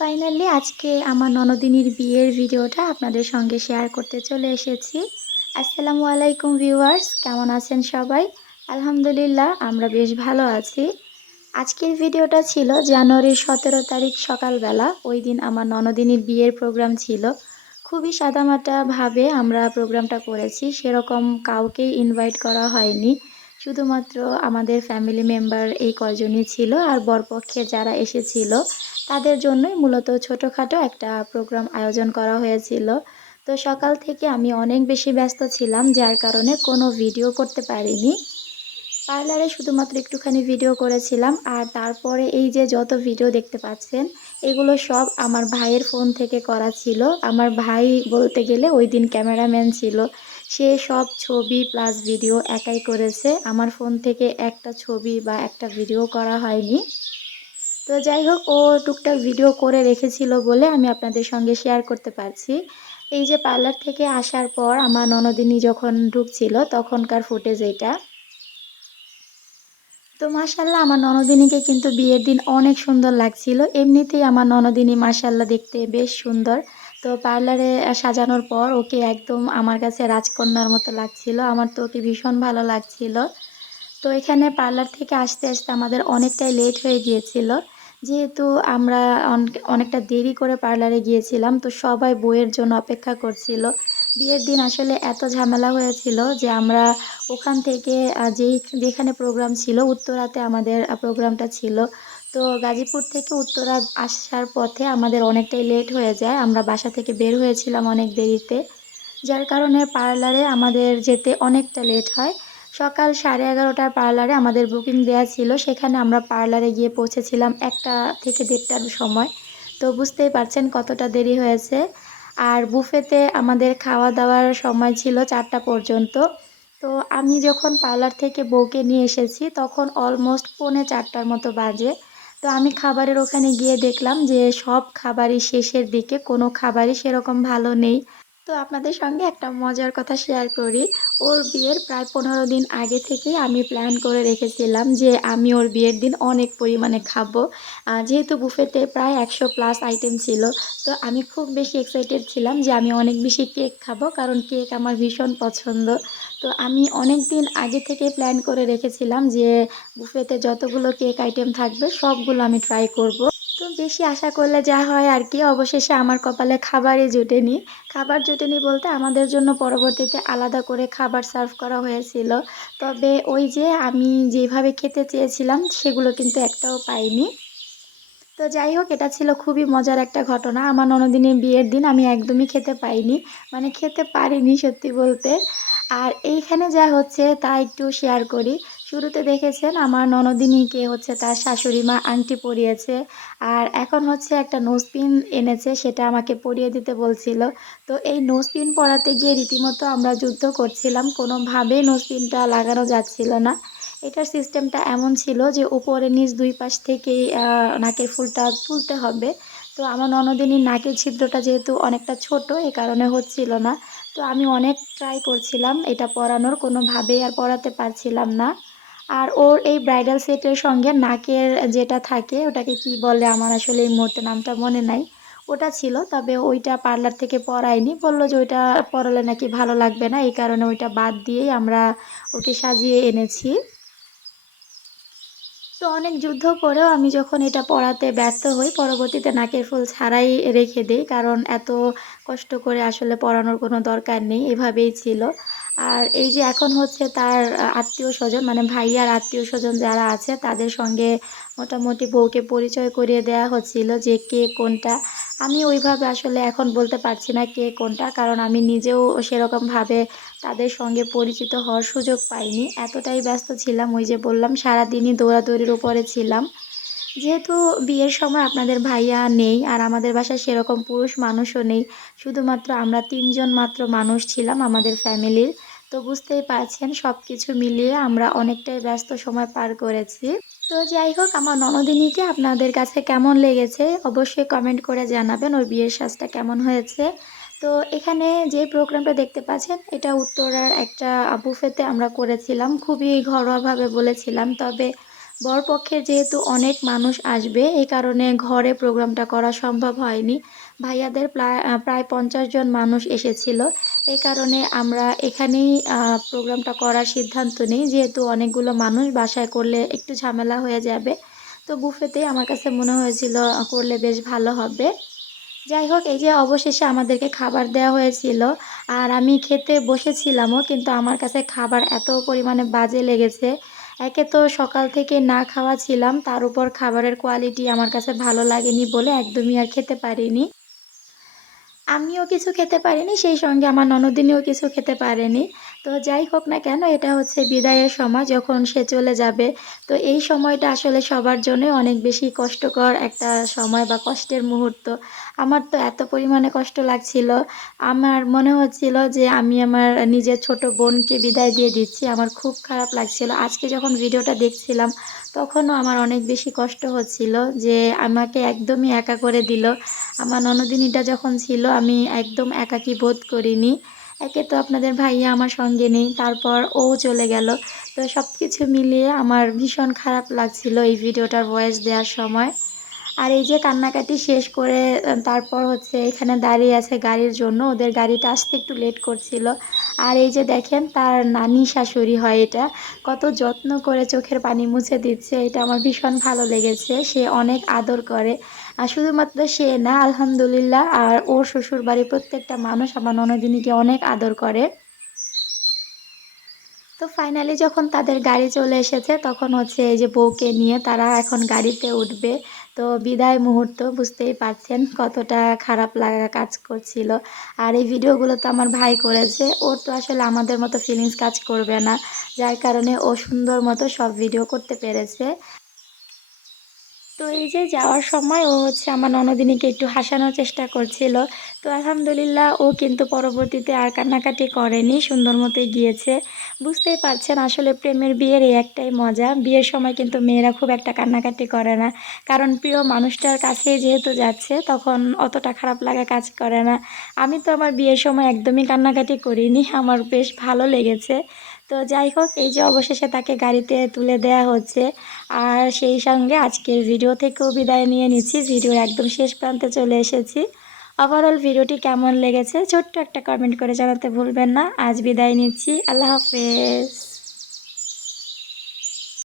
Finally আজকে আমার ননদিনীর বিয়ের ভিডিওটা আপনাদের সঙ্গে শেয়ার করতে চলে এসেছি। আসসালামু আলাইকুম ভিউয়ার্স, কেমন আছেন সবাই? আলহামদুলিল্লাহ, আমরা বেশ ভালো আছি। আজকের ভিডিওটা ছিল জানুয়ারির সতেরো তারিখ সকালবেলা। ওই দিন আমার ননদিনীর বিয়ের প্রোগ্রাম ছিল। খুবই সাদামাটাভাবে আমরা প্রোগ্রামটা করেছি, সেরকম কাউকেই ইনভাইট করা হয়নি। শুধুমাত্র আমাদের ফ্যামিলি মেম্বার এই কয়জনই ছিল আর বরপক্ষে যারা এসেছিল, তাদের জন্যই মূলত ছোটোখাটো একটা প্রোগ্রাম আয়োজন করা হয়েছিল। তো সকাল থেকে আমি অনেক বেশি ব্যস্ত ছিলাম, যার কারণে কোনো ভিডিও করতে পারিনি। পার্লারে শুধুমাত্র একটুখানি ভিডিও করেছিলাম আর তারপরে এই যে যত ভিডিও দেখতে পাচ্ছেন, এগুলো সব আমার ভাইয়ের ফোন থেকে করা ছিল। আমার ভাই বলতে গেলে ওই দিন ক্যামেরাম্যান ছিল। সে সব ছবি প্লাস ভিডিও একাই করেছে। আমার ফোন থেকে একটা ছবি বা একটা ভিডিও করা হয়নি। তো যাই হোক, ও টুকটাক ভিডিও করে রেখেছিল বলে আমি আপনাদের সঙ্গে শেয়ার করতে পারছি। এই যে পার্লার থেকে আসার পর আমার ননদিনী যখন ঢুকছিল, তখনকার ফুটেজ এটা। তো মাসাল্লাহ আমার ননদিনীকে কিন্তু বিয়ের দিন অনেক সুন্দর লাগছিল। এমনিতেই আমার ননদিনী মাসাল্লাহ দেখতে বেশ সুন্দর। তো পার্লারে সাজানোর পর ওকে একদম আমার কাছে রাজকন্যার মতো লাগছিল। আমার তো ওকে ভীষণ ভালো লাগছিল। তো এখানে পার্লার থেকে আসতে আসতে আমাদের অনেকটাই লেট হয়ে গিয়েছিল। যেহেতু আমরা অনেকটা দেরি করে পার্লারে গিয়েছিলাম, তো সবাই বইয়ের জন্য অপেক্ষা করছিল। বিয়ের দিন আসলে এত ঝামেলা হয়েছিল যে আমরা ওখান থেকে যেই, যেখানে প্রোগ্রাম ছিল, উত্তরাতে আমাদের প্রোগ্রামটা ছিল তো গাজীপুর থেকে উত্তরা আসার পথে আমাদের অনেকটাই লেট হয়ে যায়। আমরা বাসা থেকে বের হয়েছিলাম অনেক দেরিতে। যার কারণে পার্লারে আমাদের যেতে অনেকটা লেট হয়। সকাল সাড়ে এগারোটার পার্লারে আমাদের বুকিং দেওয়া ছিল। সেখানে আমরা পার্লারে গিয়ে পৌঁছেছিলাম একটা থেকে দেড়টার সময়। তো বুঝতেই পারছেন কতটা দেরি হয়েছে। আর বুফেতে আমাদের খাওয়া দাওয়ার সময় ছিল চারটা পর্যন্ত। তো আমি যখন পার্লার থেকে বউকে নিয়ে এসেছি, তখন অলমোস্ট পৌনে চারটার মতো বাজে। তো আমি খাবারের ওখানে গিয়ে দেখলাম যে সব খাবারই শেষের দিকে, কোনো খাবারই সেরকম ভালো নেই। তো আপনাদের সঙ্গে একটা মজার কথা শেয়ার করি। ওর বিয়ের প্রায় পনেরো দিন আগে থেকেই আমি প্ল্যান করে রেখেছিলাম যে আমি ওর বিয়ের দিন অনেক পরিমাণে খাব। যেহেতু বুফেতে প্রায় একশো প্লাস আইটেম ছিল, তো আমি খুব বেশি এক্সাইটেড ছিলাম যে আমি অনেক বেশি কেক খাব কারণ কেক আমার ভীষণ পছন্দ। তো আমি অনেক দিন আগে থেকে প্ল্যান করে রেখেছিলাম যে বুফেতে যতগুলো কেক আইটেম থাকবে সবগুলো আমি ট্রাই করব। তো বেশি আশা করলে যা হয় আর কি। অবশেষে আমার কপালে খাবারই জুটেনি। খাবার জুটেনি বলতে আমাদের জন্য পরবর্তীতে আলাদা করে খাবার সার্ভ করা হয়েছিল। তবে ওই যে আমি যেভাবে খেতে চেয়েছিলাম, সেগুলো কিন্তু একটাও পাইনি। তো যাই হোক, এটা ছিল খুবই মজার একটা ঘটনা। আমার ননদিনের বিয়ের দিন আমি একদমই খেতে পাইনি। মানে খেতে পারিনি সত্যি বলতে। আর এইখানে যা হচ্ছে, তা একটু শেয়ার করি। শুরুতে দেখেছেন আমার ননদিনীকে হচ্ছে তার শাশুড়ি মা আংটি পরিয়েছে। আর এখন হচ্ছে একটা নোজপিন এনেছে, সেটা আমাকে পরিয়ে দিতে বলছিল। তো এই নোজপিন পরাতে গিয়ে রীতিমতো আমরা যুদ্ধ করছিলাম, কোনোভাবেই নোজপিনটা লাগানো যাচ্ছিল না। এটার সিস্টেমটা এমন ছিল যে উপরে নিচ দুই পাশ থেকেই নাকের ফুলটা তুলতে হবে। তো আমার ননদিনীর নাকের ছিদ্রটা যেহেতু অনেকটা ছোট, এ কারণে হচ্ছিল না। তো আমি অনেক ট্রাই করছিলাম, এটা পরানোর, কোনোভাবেই আর পরাতে পারছিলাম না। আর ওর এই ব্রাইডাল সেটের সঙ্গে নাকের যেটা থাকে, ওটাকে কি বলে আমার আসলে এই মুহূর্তে নামটা মনে নাই। ওটা ছিল, তবে ওইটা পার্লার থেকে পরাইনি বলল যে ওইটা পরালে নাকি ভালো লাগবে না, এই কারণে ওইটা বাদ দিয়েই আমরা ওকে সাজিয়ে এনেছি। তো অনেক যুদ্ধ করেও আমি যখন এটা পড়াতে ব্যর্থ হই, পরবর্তীতে নাকের ফুল ছাড়াই রেখে দিই। কারণ এত কষ্ট করে আসলে পড়ানোর কোনো দরকার নেই, এভাবেই ছিল। আর এই যে এখন হচ্ছে তার আত্মীয় স্বজন মানে ভাইয়ার আত্মীয় স্বজন যারা আছে, তাদের সঙ্গে মোটামুটি বউকে পরিচয় করিয়ে দেওয়া হচ্ছিল যে কে কোনটা। আমি ওইভাবে আসলে এখন বলতে পারছি না কে কোনটা, কারণ আমি নিজেও সেরকমভাবে তাদের সঙ্গে পরিচিত হওয়ার সুযোগ পাইনি। এতটাই ব্যস্ত ছিলাম, ওই যে বললাম, সারাদিনই দৌড়াদৌড়ির উপরে ছিলাম। যেহেতু বিয়ের সময় আপনাদের ভাইয়া নেই আর আমাদের বাসায় সেরকম পুরুষ মানুষও নেই, শুধুমাত্র আমরা তিনজন মাত্র মানুষ ছিলাম আমাদের ফ্যামিলির। তো বুঝতেই পারছেন সব কিছু মিলিয়ে আমরা অনেকটাই ব্যস্ত সময় পার করেছি। তো যাই হোক, আমার ননদিনীকে আপনাদের কাছে কেমন লেগেছে অবশ্যই কমেন্ট করে জানাবেন, ওর বিয়ের সাজটা কেমন হয়েছে। তো এখানে যে প্রোগ্রামটা দেখতে পাচ্ছেন, এটা উত্তরার একটা বুফেতে আমরা করেছিলাম, খুবই ঘরোয়াভাবে বলেছিলাম। তবে বরপক্ষের যেহেতু অনেক মানুষ আসবে এই কারণে ঘরে প্রোগ্রামটা করা সম্ভব হয়নি। ভাইয়াদের প্রায় প্রায় পঞ্চাশ জন মানুষ এসেছিল এই কারণে আমরা এখানেই প্রোগ্রামটা করার সিদ্ধান্ত নিই। যেহেতু অনেকগুলো মানুষ বাসায় করলে একটু ঝামেলা হয়ে যাবে। তো বুফেতেই আমার কাছে মনে হয়েছিল করলে বেশ ভালো হবে। যাই হোক, এই যে অবশেষে আমাদেরকে খাবার দেওয়া হয়েছিল, আর আমি খেতে বসেছিলামও, কিন্তু আমার কাছে খাবার এত পরিমাণে বাজে লেগেছে। একে তো সকাল থেকে না খাওয়া ছিলাম, তার উপর খাবারের কোয়ালিটি আমার কাছে ভালো লাগেনি বলে একদমই আর খেতে পারিনি। আমিও কিছু খেতে পারিনি সেই সঙ্গে আমার ননদিনীও কিছু খেতে পারেনি। তো যাই হোক না কেন, এটা হচ্ছে বিদায়ের সময় যখন সে চলে যাবে। তো এই সময়টা আসলে সবার জন্য অনেক বেশি কষ্টকর একটা সময় বা কষ্টের মুহূর্ত। আমার তো এত পরিমাণে কষ্ট লাগছিল। আমার মনে হচ্ছিল যে আমি আমার নিজের ছোট বোনকে বিদায় দিয়ে দিচ্ছি। আমার খুব খারাপ লাগছিল। আজকে যখন ভিডিওটা দেখছিলাম, তখনও আমার অনেক বেশি কষ্ট হচ্ছিল যে আমাকে একদমই একা করে দিল। আমার ননদিনীটা যখন ছিল, আমি একদম একাকী বোধ করিনি। একে তো আপনাদের ভাইয়া আমার সঙ্গে নেই, তারপর ও চলে গেল। তো সব কিছু মিলিয়ে আমার ভীষণ খারাপ লাগছিল এই ভিডিওটার ভয়েস দেওয়ার সময়। আর এই যে কান্নাকাটি শেষ করে তারপর হচ্ছে এখানে দাঁড়িয়ে আছে গাড়ির জন্য। ওদের গাড়িটা আসতে একটু লেট করছিল। আর এই যে দেখেন, তার নানি শাশুড়ি হয় এটা। কত যত্ন করে চোখের পানি মুছে দিচ্ছে, এটা আমার ভীষণ ভালো লেগেছে। সে অনেক আদর করে। আর শুধুমাত্র সে না, আলহামদুলিল্লাহ, আর ওর শ্বশুর বাড়ির প্রত্যেকটা মানুষ আমার ননদিনীকে অনেক আদর করে। তো ফাইনালি যখন তাদের গাড়ি চলে এসেছে, তখন হচ্ছে এই যে বউকে নিয়ে তারা এখন গাড়িতে উঠবে। তো বিদায় মুহূর্ত, বুঝতেই পারছেন কতটা খারাপ লাগা কাজ করছিল। আর এই ভিডিওগুলো তো আমার ভাই করেছে, ওর তো আসলে আমাদের মতো ফিলিংস কাজ করবে না, যার কারণে ও সুন্দর মতো সব ভিডিও করতে পেরেছে। তো এই যে যাওয়ার সময় ও হচ্ছে আমার ননদিনীকে একটু হাসানোর চেষ্টা করছিল। তো আলহামদুলিল্লাহ ও কিন্তু পরবর্তীতে আর কান্নাকাটি করেনি, সুন্দর মতোই গিয়েছে। বুঝতেই পারছেন আসলে প্রেমের বিয়ের এই একটাই মজা। বিয়ের সময় কিন্তু মেয়েরা খুব একটা কান্নাকাটি করে না। কারণ প্রিয় মানুষটার কাছেই যেহেতু যাচ্ছে, তখন অতটা খারাপ লাগা কাজ করে না। আমি তো আমার বিয়ের সময় একদমই কান্নাকাটি করিনি, আমার বেশ ভালো লেগেছে। তো যাই হোক, এই যে অবশেষে তাকে গাড়িতে তুলে দেয়া হচ্ছে। আর সেই সঙ্গে আজকের ভিডিও থেকেও বিদায় নিয়ে নিচ্ছি। ভিডিওর একদম শেষ প্রান্তে চলে এসেছি। ওভারঅল ভিডিওটি কেমন লেগেছে? ছোট্ট একটা কমেন্ট করে জানাতে ভুলবেন না। আজ বিদায় নিচ্ছি। আল্লাহ হাফেজ।